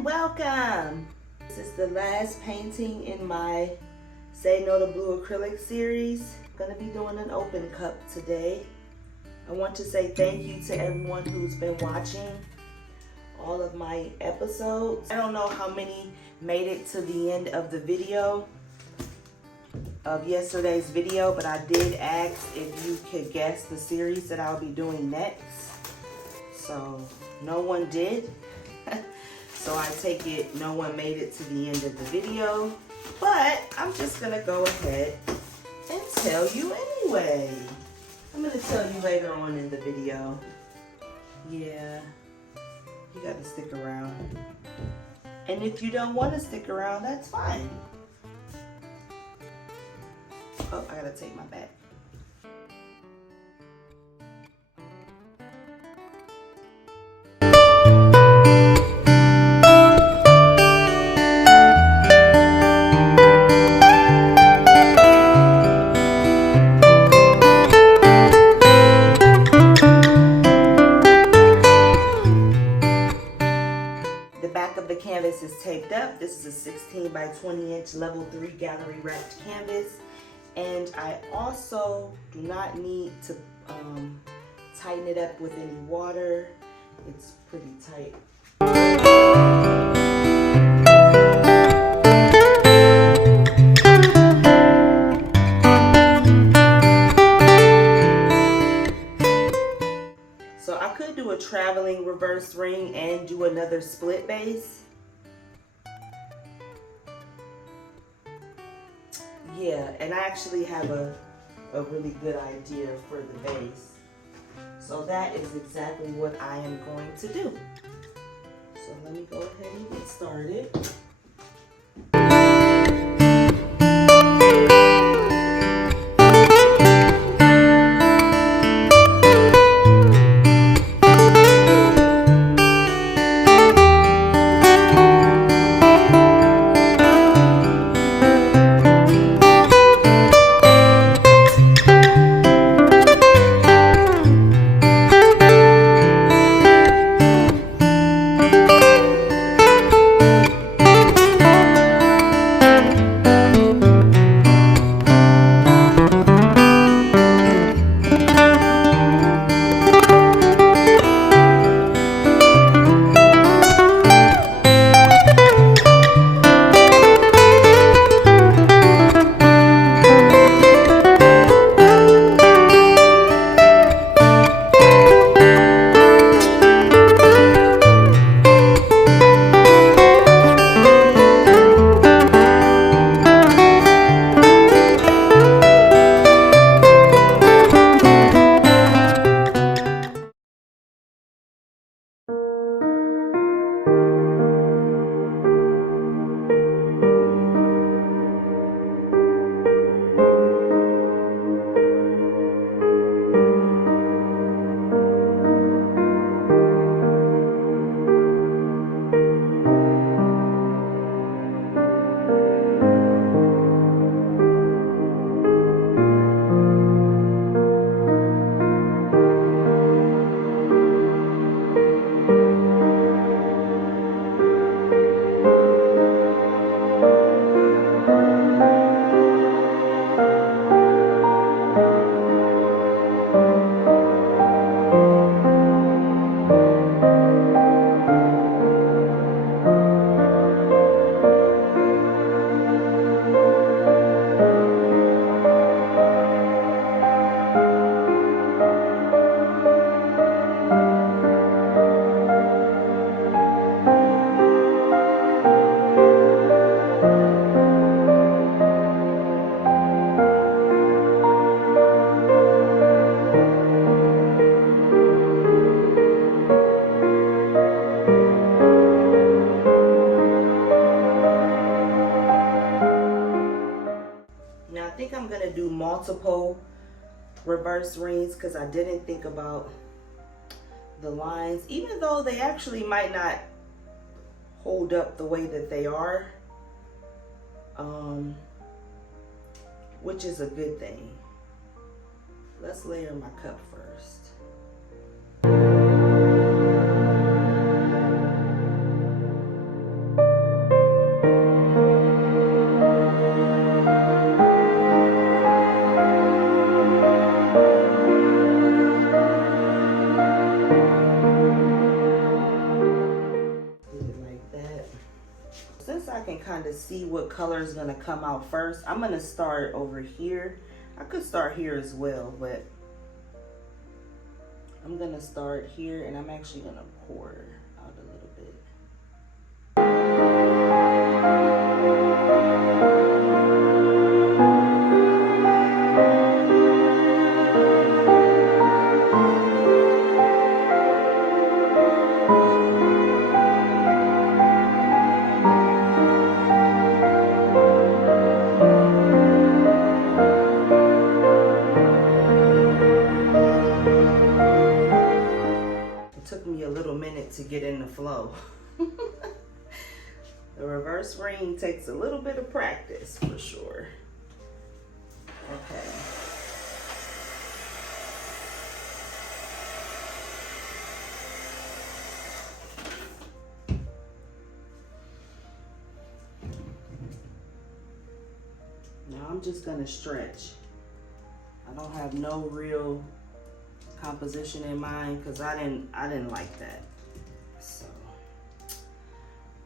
and welcome. This is the last painting in my Say No to Blue acrylic series. I'm gonna be doing an open cup today. I want to say thank you to everyone who's been watching all of my episodes. I don't know how many made it to the end of the video of yesterday's video, but I did ask if you could guess the series that I'll be doing next. So no one did. So I take it no one made it to the end of the video, but I'm just gonna go ahead and tell you anyway. I'm gonna tell you later on in the video. Yeah, you gotta stick around. And if you don't want to stick around, that's fine. Oh, I gotta take my back. Canvas is taped up. This is a 16 by 20 inch level 3 gallery wrapped canvas, and I also do not need to tighten it up with any water. It's pretty tight. So I could do a traveling reverse ring and do another split base. Yeah, and I actually have a really good idea for the base. So that is exactly what I am going to do. So let me go ahead and get started. Multiple reverse rings because I didn't think about the lines, even though they actually might not hold up the way that they are, which is a good thing. Let's layer my cup first. I can kind of see what color is gonna come out first. I'm gonna start over here. I could start here as well, but I'm gonna start here, and I'm actually gonna pour out a little bit. Took me a little minute to get in the flow. The reverse ring takes a little bit of practice for sure. Okay. Now I'm just gonna stretch. I don't have no real composition in mind because I didn't like that, so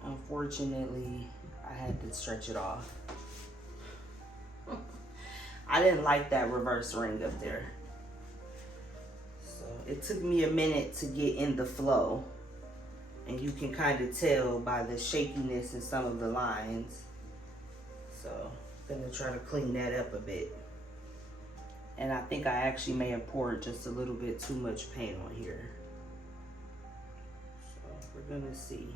unfortunately I had to stretch it off. I didn't like that reverse ring up there, so it took me a minute to get in the flow, and you can kind of tell by the shakiness in some of the lines, so I'm gonna try to clean that up a bit. And I think I actually may have poured just a little bit too much paint on here. So we're gonna see.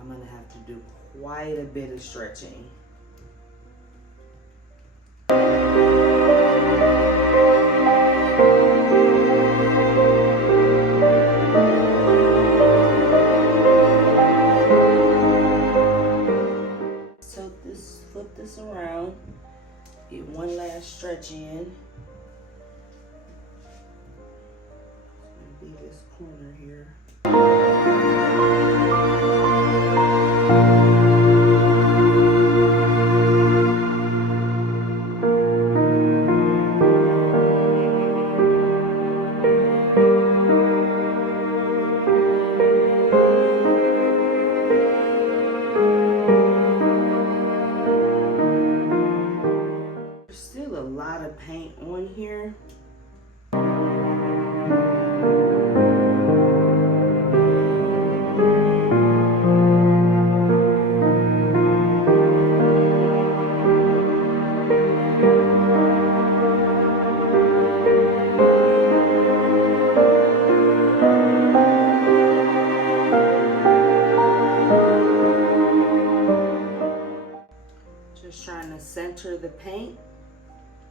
I'm gonna have to do quite a bit of stretching. Flip this around, get one last stretch in. Be this corner here. Paint on here. Just trying to center the paint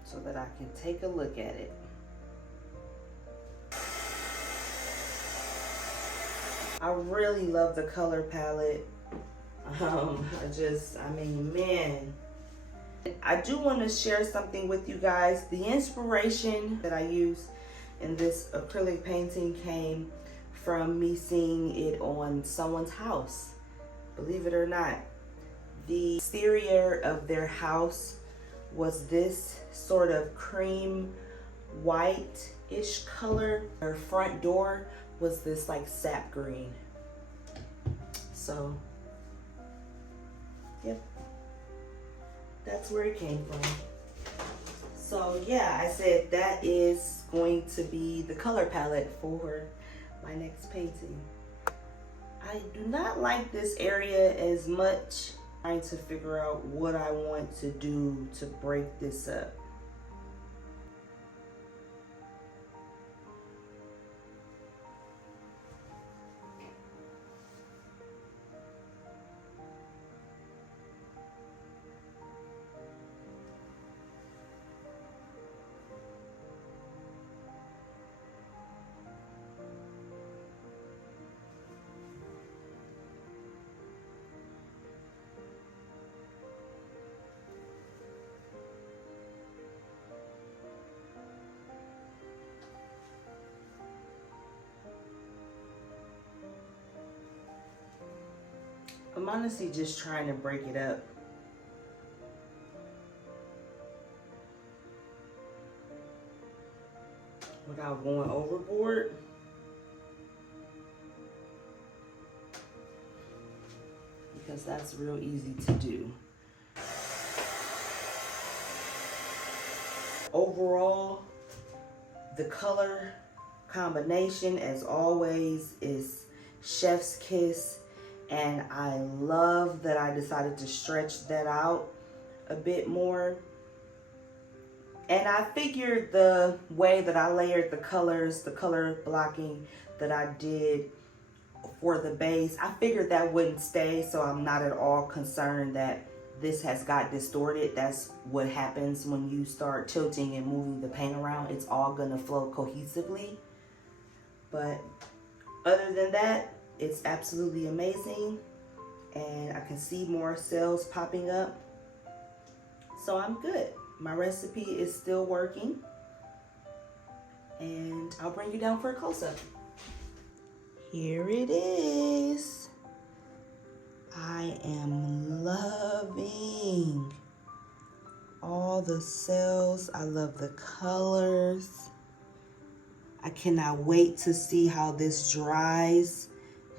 so that I can take a look at it. I really love the color palette. I mean, man. I do want to share something with you guys. The inspiration that I use in this acrylic painting came from me seeing it on someone's house. Believe it or not, the exterior of their house was this sort of cream white-ish color. Her front door was this like sap green. So, yep, that's where it came from. So yeah, I said that is going to be the color palette for my next painting. I do not like this area as much. Trying to figure out what I want to do to break this up. I'm honestly just trying to break it up. Without going overboard. because that's real easy to do. Overall, the color combination, as always, is chef's kiss, and I love that I decided to stretch that out a bit more. And I figured the way that I layered the colors, the color blocking that I did for the base, I figured that wouldn't stay, so I'm not at all concerned that this has got distorted. That's what happens when you start tilting and moving the paint around. It's all gonna flow cohesively. But other than that, it's absolutely amazing. And I can see more cells popping up. So I'm good. My recipe is still working. And I'll bring you down for a close-up. Here it is. I am loving all the cells. I love the colors. I cannot wait to see how this dries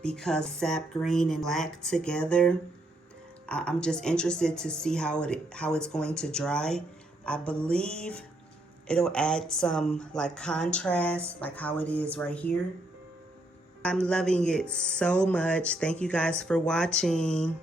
because sap green and black together. I'm just interested to see how it's going to dry. I believe it'll add some like contrast, like how it is right here. I'm loving it so much. Thank you guys for watching.